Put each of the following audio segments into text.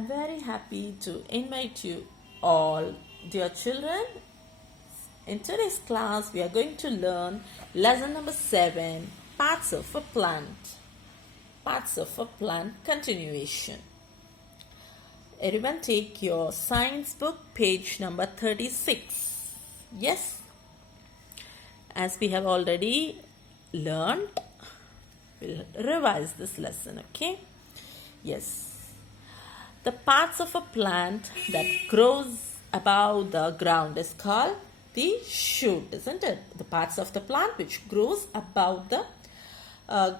I'm very happy to invite you all, dear children. In today's class, we are going to learn lesson number 7, parts of a plant. Parts of a plant continuation. Everyone take your science book, page number 36. Yes, as we have already learned, we'll revise this lesson, okay? Yes. The parts of a plant that grows above the ground is called the shoot, isn't it? The parts of the plant which grows above the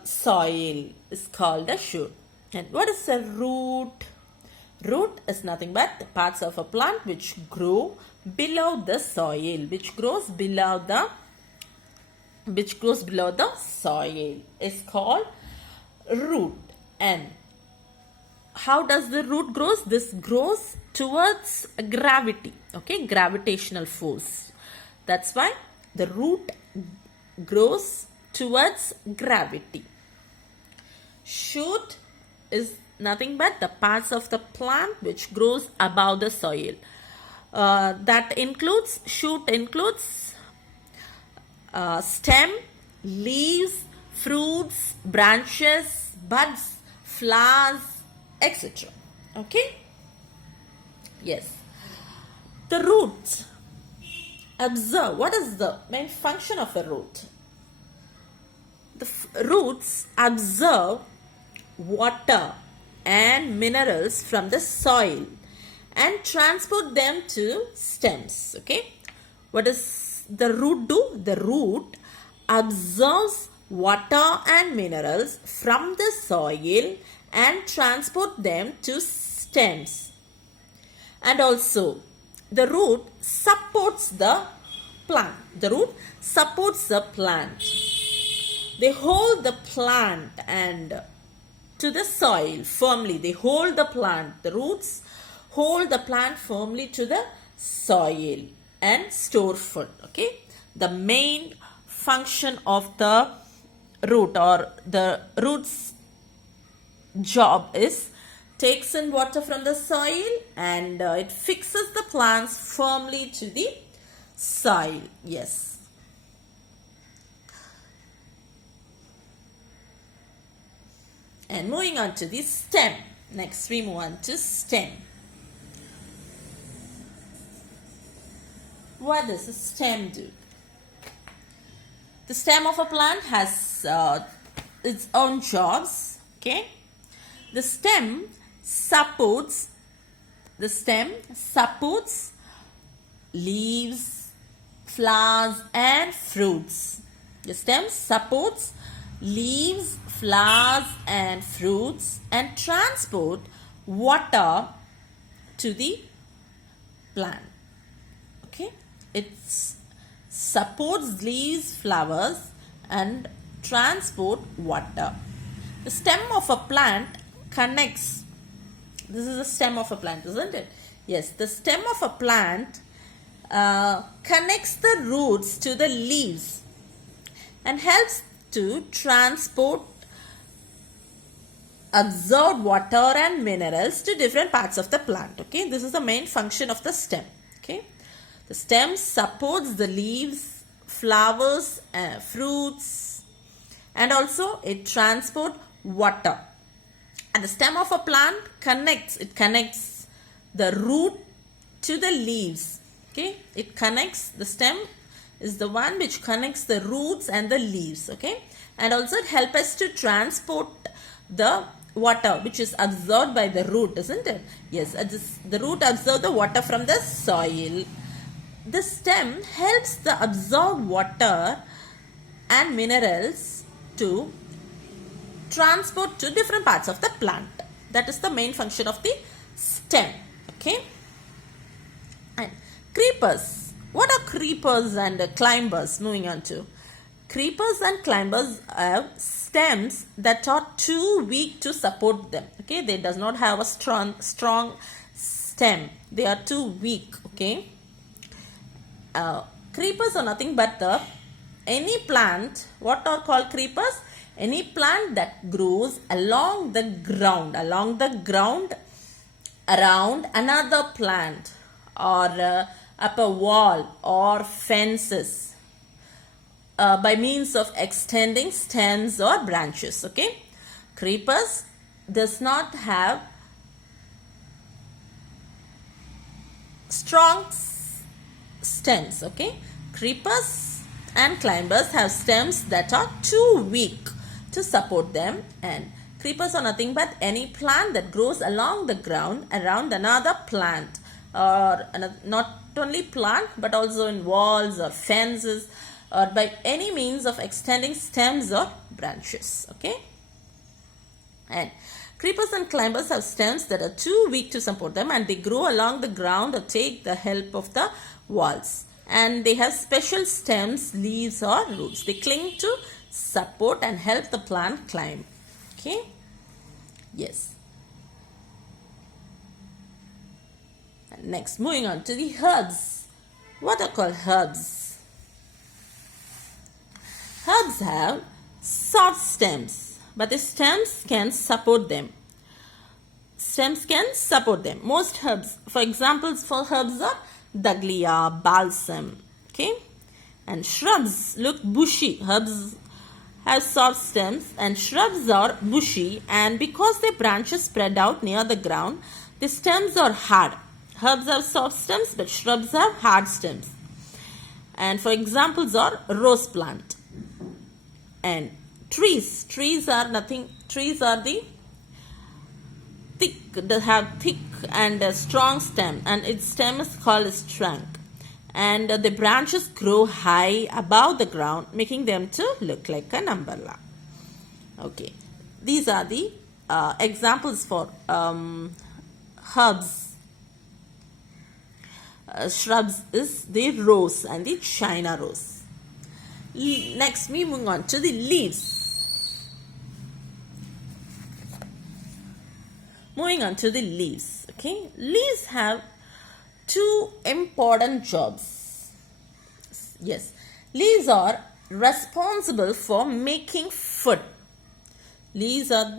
soil is called a shoot. And what is a root? Root is nothing but the parts of a plant which grow below the soil, which grows below the soil is called root. And how does the root grows? This grows towards gravity, okay, gravitational force. That's why the root grows towards gravity. Shoot is nothing but the parts of the plant which grows above the soil. Shoot includes stem, leaves, fruits, branches, buds, flowers, etc. Okay? Yes. The roots. Observe. What is the main function of a root? The roots absorb water and minerals from the soil and transport them to stems. Okay? What does the root do? The root absorbs water and minerals from the soil and transport them to stems. And also, the root supports the plant. The root supports the plant. They hold the plant and to the soil firmly. They hold the plant. The roots hold the plant firmly to the soil and store food. Okay. The main function of the root or the roots job is takes in water from the soil and it fixes the plants firmly to the soil. Yes. And moving on to the stem. Next we move on to stem. What does a stem do? The stem of a plant has its own jobs. Okay. The stem supports leaves, flowers and fruits. The stem supports leaves, flowers and fruits and transport water to the plant. Okay, it supports leaves, flowers and transport water. The stem of a plant connects. This is the stem of a plant, isn't it? Yes, the stem of a plant connects the roots to the leaves and helps to transport absorbed water and minerals to different parts of the plant. Okay, this is the main function of the stem. Okay, the stem supports the leaves, flowers, fruits, and also it transports water. And the stem of a plant connects the root to the leaves. Okay, the stem is the one which connects the roots and the leaves. Okay, and also it helps us to transport the water which is absorbed by the root, isn't it? Yes, the root absorbs the water from the soil. The stem helps the absorbed water and minerals to transport to different parts of the plant. That is the main function of the stem. Okay. And creepers. What are creepers and climbers? Moving on to creepers and climbers have stems that are too weak to support them. Okay, they does not have a strong stem. They are too weak. Okay. Creepers are nothing but any plant. What are called creepers? Any plant that grows along the ground around another plant or up a wall or fences by means of extending stems or branches. Okay, creepers does not have strong stems. Okay, creepers and climbers have stems that are too weak to support them, and creepers are nothing but any plant that grows along the ground around another plant, or not only plant but also in walls or fences, or by any means of extending stems or branches. Okay, and creepers and climbers have stems that are too weak to support them, and they grow along the ground or take the help of the walls, and they have special stems, leaves or roots. They cling to support and help the plant climb. Okay, yes. And next, moving on to the herbs. What are called herbs? Herbs have soft stems, but the stems can support them. Stems can support them. Most herbs, for examples for herbs are dahlia, balsam. Okay, and shrubs look bushy. Herbs have soft stems and shrubs are bushy, and because their branches spread out near the ground, the stems are hard. Herbs have soft stems but shrubs have hard stems. And for examples are rose plant. And trees are the thick, they have thick and strong stem, and its stem is called as trunk, and the branches grow high above the ground, making them to look like an umbrella. Okay, these are the examples for herbs. Shrubs is the rose and the China rose. Next, moving on to the leaves. Moving on to the leaves. Okay, leaves have two important jobs. Yes, leaves are responsible for making food. Leaves are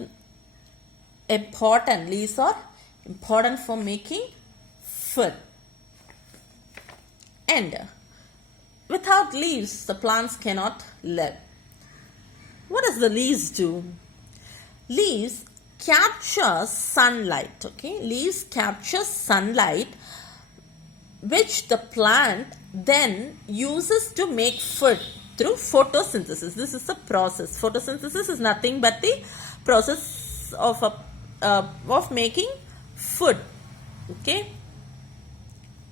important. Leaves are important for making food. And without leaves, the plants cannot live. What does the leaves do? Leaves capture sunlight. Okay, leaves capture sunlight, which the plant then uses to make food through photosynthesis. This is the process. Photosynthesis is nothing but the process of making food. Okay,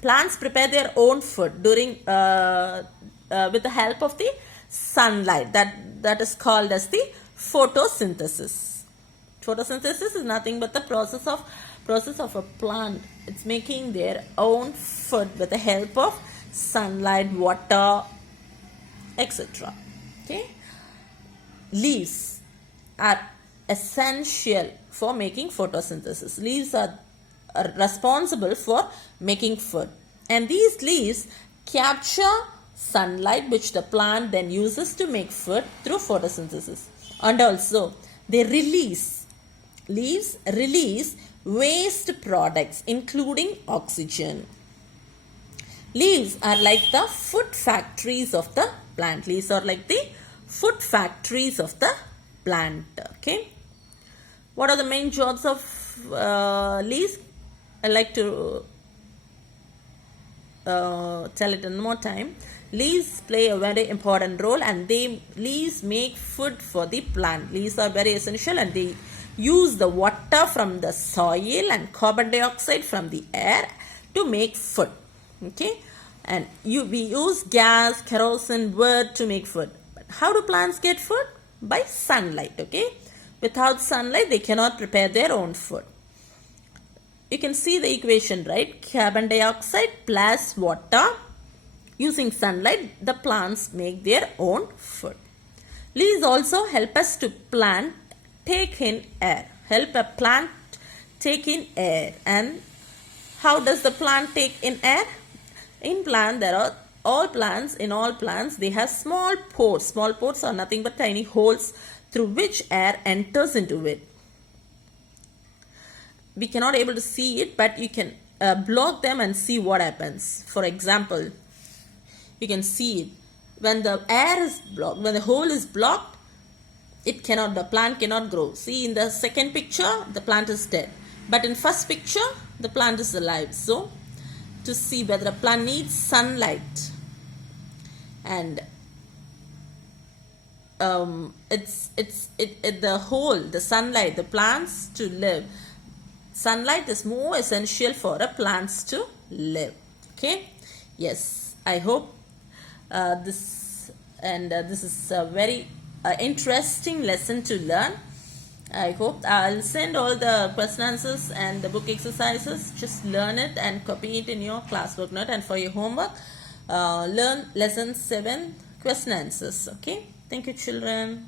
plants prepare their own food during with the help of the sunlight. That is called as the photosynthesis. Photosynthesis is nothing but the process of a plant. It's making their own food with the help of sunlight, water, etc. Okay, leaves are essential for making photosynthesis. Leaves are responsible for making food, and these leaves capture sunlight, which the plant then uses to make food through photosynthesis. And also leaves release waste products including oxygen. Leaves are like the food factories of the plant. Leaves are like the food factories of the plant. Okay, what are the main jobs of leaves? I like to tell it one more time. Leaves play a very important role, and leaves make food for the plant. Leaves are very essential, and they use the water from the soil and carbon dioxide from the air to make food. Okay, and we use gas, kerosene, wood to make food. But how do plants get food? By sunlight. Okay, without sunlight they cannot prepare their own food. You can see the equation, right? Carbon dioxide plus water. Using sunlight, the plants make their own food. Leaves also help us to plant take in air. Help a plant take in air. And how does the plant take in air? In plant, in all plants, they have small pores. Small pores are nothing but tiny holes through which air enters into it. we cannot able to see it, but you can block them and see what happens. For example, you can see it when the air is blocked, when the hole is blocked, the plant cannot grow. See, in the second picture, the plant is dead, but in first picture, the plant is alive. So to see whether a plant needs sunlight, and the sunlight, the plants to live, sunlight is more essential for a plants to live. Okay, yes, I hope this is a very interesting lesson to learn. I hope I'll send all the question answers and the book exercises. Just learn it and copy it in your classwork note, and for your homework, learn lesson 7 question answers. Okay, thank you, children.